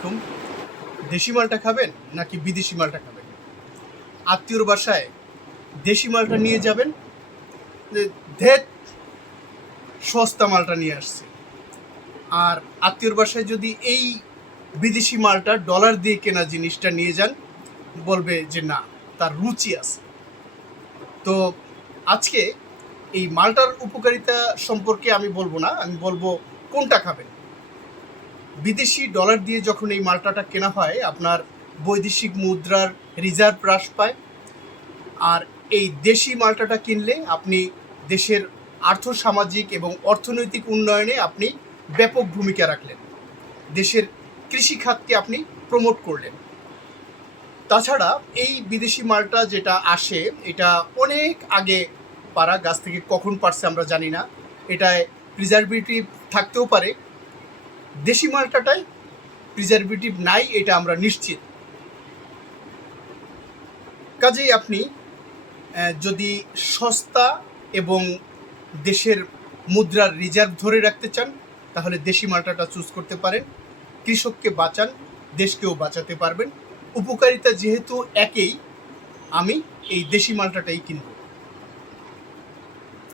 আলাইকুম। দেশি মালটা খাবেন নাকি বিদেশি মালটা খাবেন? আত্মীয়র বাসায় দেশি মালটা নিয়ে যাবেন, যে ধেত সস্তা মালটা নিয়ে আসছে। আর আত্মীয়র বাসায় যদি এই বিদেশি মালটা ডলার দিয়ে কেনা জিনিসটা নিয়ে যান, বলবে যে না, তার রুচি আছে। তো আজকে এই মালটার উপকারিতা সম্পর্কে আমি বলবো না, আমি বলবো কোনটা খাবেন। বিদেশি ডলার দিয়ে যখন এই মালটাটা কেনা হয়, আপনার বৈদেশিক মুদ্রার রিজার্ভ হ্রাস পায়। আর এই দেশি মালটাটা কিনলে আপনি দেশের আর্থসামাজিক এবং অর্থনৈতিক উন্নয়নে আপনি ব্যাপক ভূমিকা রাখলেন, দেশের কৃষিখাতকে আপনি প্রমোট করলেন। তাছাড়া এই বিদেশি মালটা যেটা আসে, এটা অনেক আগে পারা, গাছ থেকে কখন পারছে আমরা জানি না, এটায় প্রিজারভেটিভ থাকতেও পারে। দেশি মালটাটায় প্রিজারভেটিভ নাই, এটা আমরা নিশ্চিত। কাজেই আপনি যদি সস্তা এবং দেশের মুদ্রার রিজার্ভ ধরে রাখতে চান, তাহলে দেশি মালটাটা চুজ করতে পারেন। কৃষককে বাঁচান, দেশকেও বাঁচাতে পারবেন। উপকারিতা যেহেতু একই, আমি এই দেশি মালটাটাই কিনব।